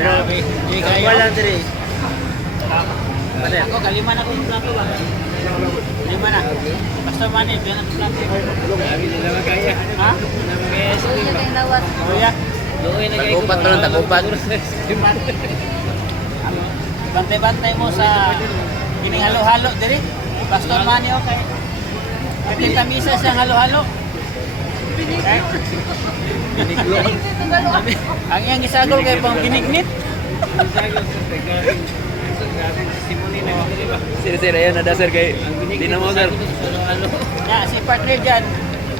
Grabe. Hindi kayo. Wala diri. Ako, kalima na ko yung plato ba? Lima na. Basta mani, doon na plato. Grabe nila magkaya. Ha? Kaya sa Kuya? Doon na kayo. Tagupat na lang, tagupat. Bantay-bantay mo sa kining halo-halo diri. Pastor Manny okay. Kita misa siyang halo-halo. Okay? Ang iyang gisagol kay pang binignit. Sir, ayun, nadasar kay di na mo, sir. Ya, si partner dyan,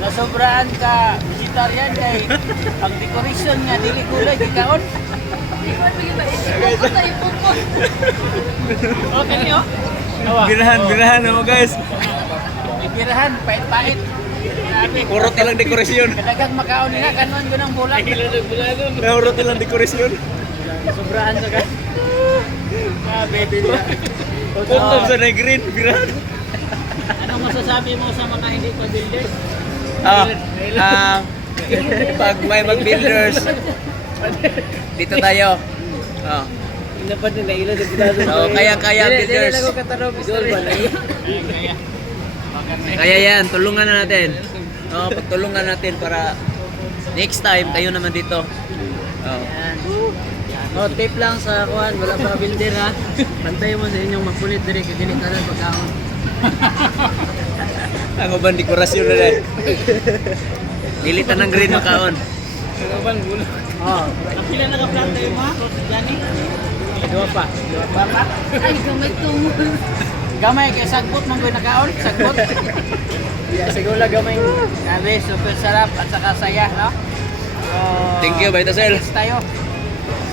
nasobraan ka vegetarian kay ang decoration nga dili gulay gikaon. Okay niyo? Birahan mo, guys. Ibirahan, pait-pait. Grabe. Urot ilang dekorasyon. Kadagang makaon nila, kanon yun ang bulag. Urot ilang dekorasyon. Sobraan sa ka. Grabe. Puntom sa green, birahan. Anong masasabi mo sa mga hindi pa builders? Pag may mag-builders, dito tayo. Oh. Dapat nila ilo sa pinado. So, kaya builders. Dili lang ko katanong. Idol ba na Kaya. Kaya yan, tulungan na natin. Oh, pagtulungan natin para next time kayo naman dito. Oh. Oh, tape lang sa kuan, wala pa builder ha. Pantay mo sa inyong magpulit dire kay dili kanan pagkaon. Ang uban dekorasyon na dai. Dilitan ng green makaon. Uban gulo. Oh, ang pila naka-planta yung mga Johnny? Dua pa. Bapa? Ay, gamay tumo. Gamay kay sagbot man koy nakaon, sagbot. Ya siguro gamay. Grabe, super sarap at saka saya, no? So, Thank you, Baita Sel. thanks tayo.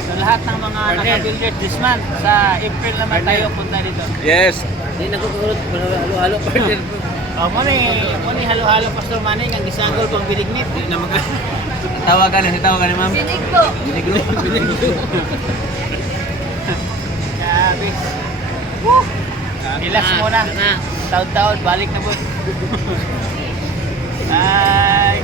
Sa lahat ng mga naka-builders this month, sa April naman tayo punta dito. Yes. Di na ko kurot halo-halo partner. Oh, mo ni halo-halo Pastor Manning ang gisagol pang binignit. Di na maka Tawagan ni ma'am. Sinig ko. Grabe. Woo! Relax muna. Taon-taon, balik na po. Bye!